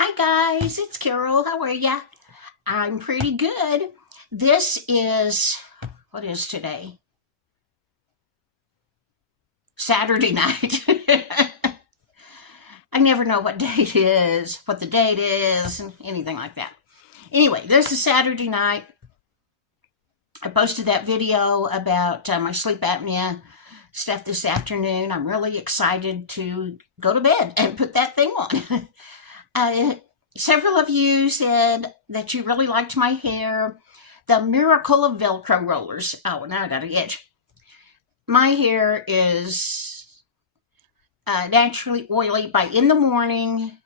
Hi guys, it's Carol. How are ya? I'm pretty good. This is, what is today? Saturday night. I never know what day it is, what the date is, and anything like that. Anyway, this is Saturday night. I posted that video about my sleep apnea stuff this afternoon. I'm really excited to go to bed and put that thing on. Several of you said that you really liked my hair. The miracle of Velcro rollers. Oh, now I got an itch. My hair is naturally oily by in the morning.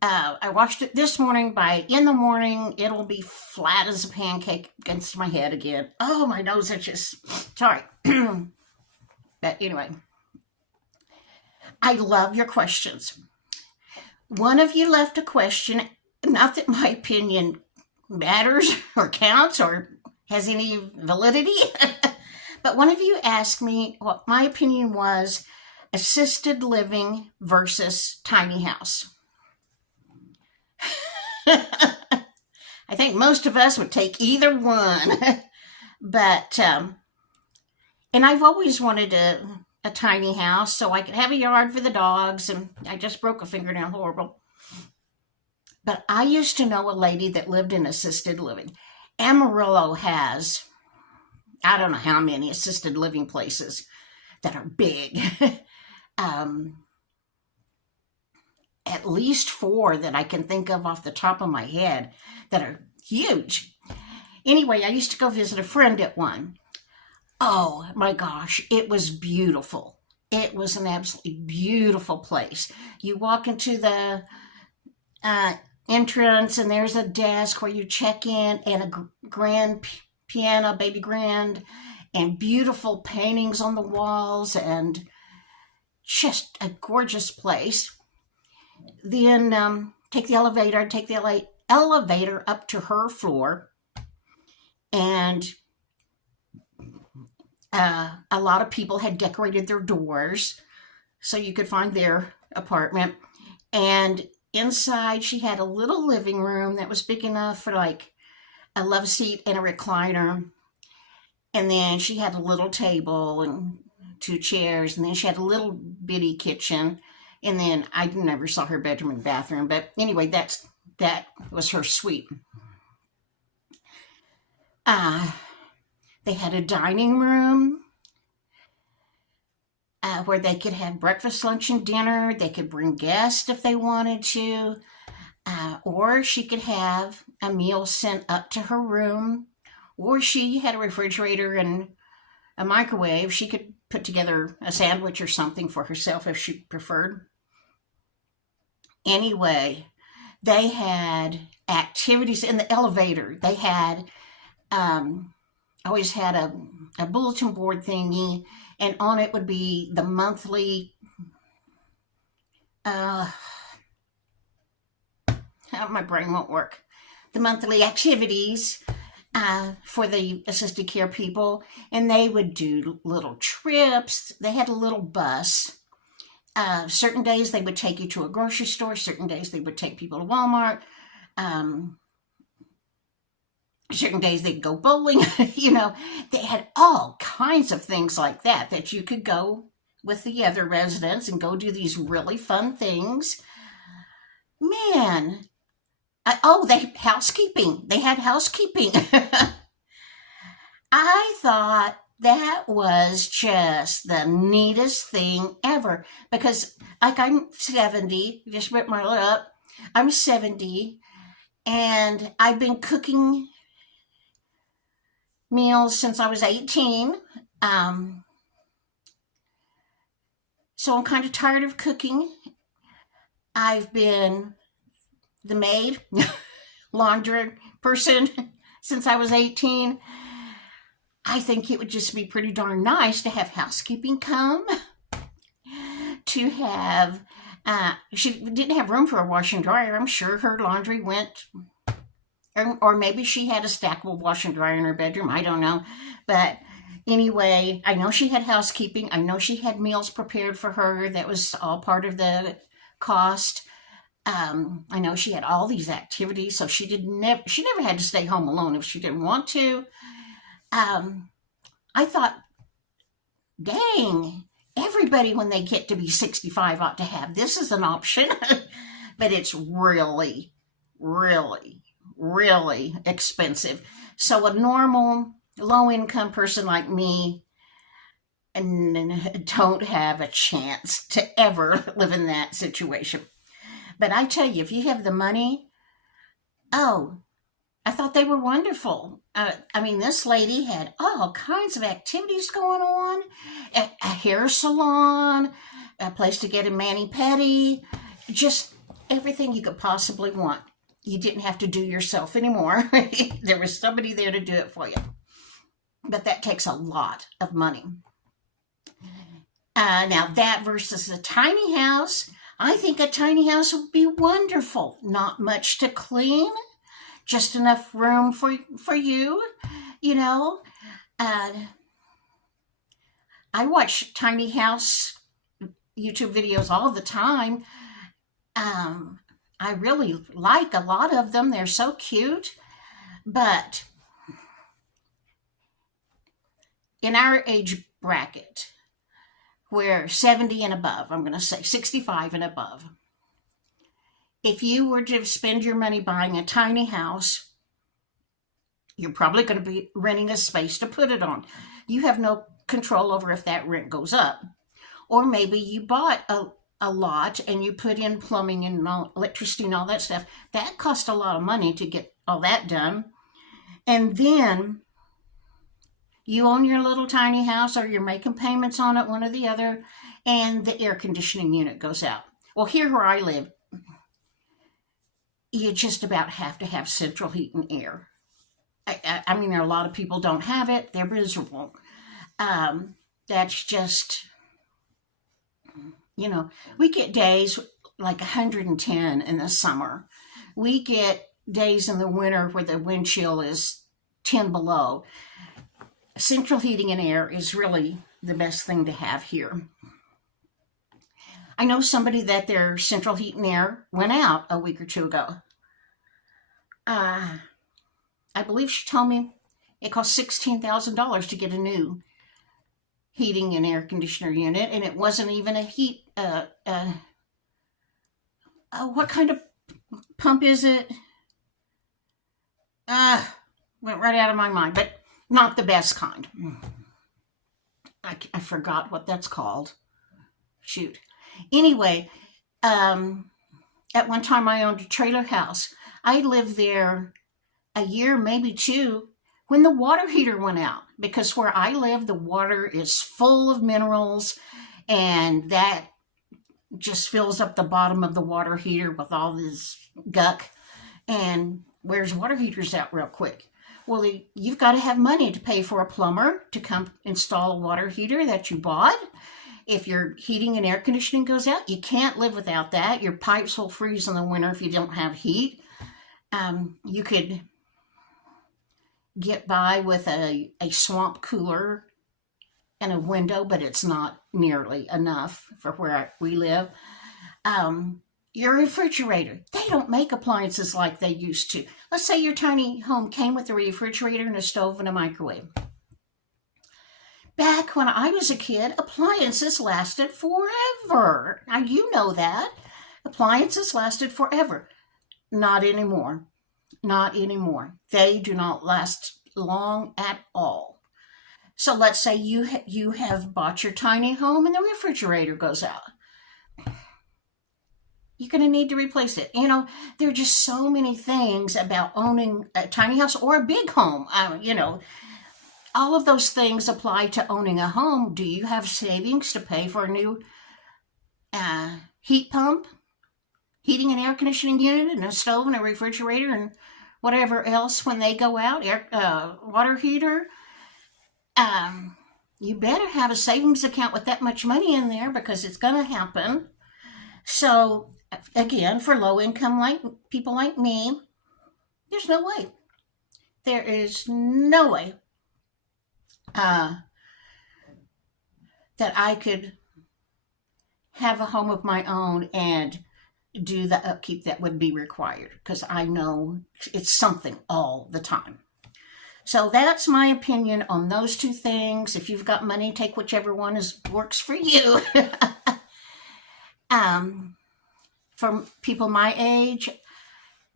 I washed it this morning. By in the morning, it'll be flat as a pancake against my head again. Oh, my nose itches. Sorry. But anyway, I love your questions. One of you left a question, not that my opinion matters or counts or has any validity, but one of you asked me what my opinion was assisted living versus tiny house. I think most of us would take either one, but, and I've always wanted a tiny house so I could have a yard for the dogs, and I just broke a fingernail, horrible. But I used to know a lady that lived in assisted living. Amarillo has, I don't know how many assisted living places that are big. At least 4 that I can think of off the top of my head that are huge. Anyway, I used to go visit a friend at one. Oh my gosh, it was beautiful. It was an absolutely beautiful place. You walk into the entrance and there's a desk where you check in and a grand piano, baby grand, and beautiful paintings on the walls and just a gorgeous place. Then take the elevator up to her floor, and a lot of people had decorated their doors so you could find their apartment. And inside she had a little living room that was big enough for like a love seat and a recliner. And then she had a little table and 2 chairs. And then she had a little bitty kitchen. And then I never saw her bedroom and bathroom. But anyway, that was her suite. They had a dining room where they could have breakfast, lunch, and dinner. They could bring guests if they wanted to. Or she could have a meal sent up to her room. Or she had a refrigerator and a microwave. She could put together a sandwich or something for herself if she preferred. Anyway, they had activities in the elevator. They had always had a bulletin board thingy, and on it would be the monthly my brain won't work. The monthly activities for the assisted care people, and they would do little trips. They had a little bus. Certain days they would take you to a grocery store. Certain days they would take people to Walmart. Certain days they'd go bowling. They had all kinds of things like that you could go with the other residents and go do these really fun things. Man. They had housekeeping. They had housekeeping. I thought that was just the neatest thing ever, because like I'm 70, just ripped my lip. I'm 70 and I've been cooking meals since I was 18. So I'm kind of tired of cooking. I've been the maid, laundry person since I was 18. I think it would just be pretty darn nice to have housekeeping come, to have, she didn't have room for a washer and dryer. I'm sure her laundry went, or maybe she had a stackable washer and dryer in her bedroom. I don't know. But anyway, I know she had housekeeping. I know she had meals prepared for her. That was all part of the cost. I know she had all these activities, so she never had to stay home alone if she didn't want to. I thought, dang, everybody when they get to be 65 ought to have this as an option. But it's really, really, really expensive. So a normal low-income person like me and don't have a chance to ever live in that situation. But I tell you, if you have the money, oh, I thought they were wonderful. I mean, this lady had all kinds of activities going on, a hair salon, a place to get a mani-pedi, just everything you could possibly want. You didn't have to do yourself anymore. There was somebody there to do it for you. But that takes a lot of money. Now that versus a tiny house, I think a tiny house would be wonderful. Not much to clean, just enough room for you, you know. I watch tiny house YouTube videos all the time. I really like a lot of them. They're so cute. But in our age bracket, we're 70 and above, I'm going to say 65 and above. If you were to spend your money buying a tiny house, you're probably going to be renting a space to put it on. You have no control over if that rent goes up. Or maybe you bought a lot and you put in plumbing and electricity and all that stuff. That cost a lot of money to get all that done. And then you own your little tiny house, or you're making payments on it, one or the other, and the air conditioning unit goes out. Well, here where I live, you just about have to have central heat and air. I mean, there are a lot of people don't have it. They're miserable. That's just, you know, we get days like 110 in the summer. We get days in the winter where the wind chill is 10 below. Central heating and air is really the best thing to have here. I know somebody that their central heat and air went out a week or two ago. I believe she told me it cost $16,000 to get a new heating and air conditioner unit, and it wasn't even a heat. What kind of pump is it? Went right out of my mind, but not the best kind. I forgot what that's called. Shoot. Anyway, at one time I owned a trailer house. I lived there a year, maybe two, when the water heater went out. Because where I live, the water is full of minerals, and that just fills up the bottom of the water heater with all this guck. And wears water heaters out real quick. Well, you've got to have money to pay for a plumber to come install a water heater that you bought. If your heating and air conditioning goes out, you can't live without that. Your pipes will freeze in the winter if you don't have heat. You could get by with a swamp cooler and a window, but it's not nearly enough for where we live. Your refrigerator, they don't make appliances like they used to. Let's say your tiny home came with a refrigerator and a stove and a microwave. Back when I was a kid, appliances lasted forever. Now, you know that. Appliances lasted forever. Not anymore. Not anymore. They do not last long at all. So let's say you have bought your tiny home and the refrigerator goes out. You're going to need to replace it. You know, there are just so many things about owning a tiny house or a big home. You know, all of those things apply to owning a home. Do you have savings to pay for a new heat pump, heating and air conditioning unit, and a stove and a refrigerator and whatever else when they go out, water heater? You better have a savings account with that much money in there, because it's going to happen. So, again, for low-income people like me, there's no way. There is no way that I could have a home of my own and do the upkeep that would be required, because I know it's something all the time. So that's my opinion on those two things. If you've got money, take whichever one works for you. For people my age,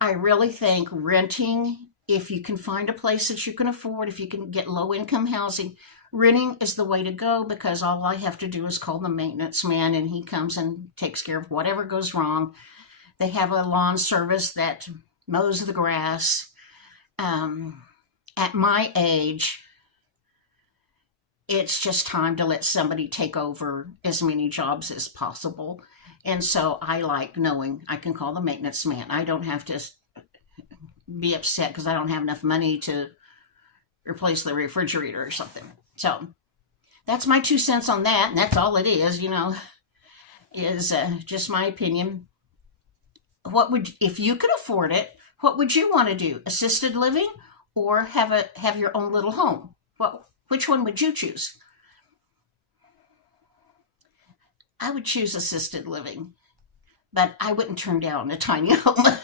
I really think renting, if you can find a place that you can afford, if you can get low-income housing, renting is the way to go, because all I have to do is call the maintenance man and he comes and takes care of whatever goes wrong. They have a lawn service that mows the grass. At my age, it's just time to let somebody take over as many jobs as possible. And so I like knowing I can call the maintenance man. I don't have to be upset because I don't have enough money to replace the refrigerator or something. So that's my 2 cents on that. And that's all it is, is just my opinion. If you could afford it, what would you want to do? Assisted living or have your own little home? Which one would you choose? I would choose assisted living, but I wouldn't turn down a tiny home.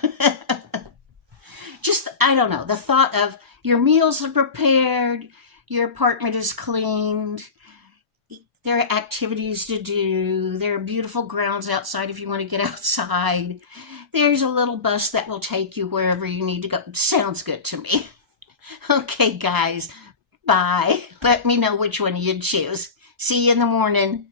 Just, I don't know, the thought of your meals are prepared, your apartment is cleaned, there are activities to do, there are beautiful grounds outside if you want to get outside, there's a little bus that will take you wherever you need to go. Sounds good to me. Okay, guys, bye. Let me know which one you'd choose. See you in the morning.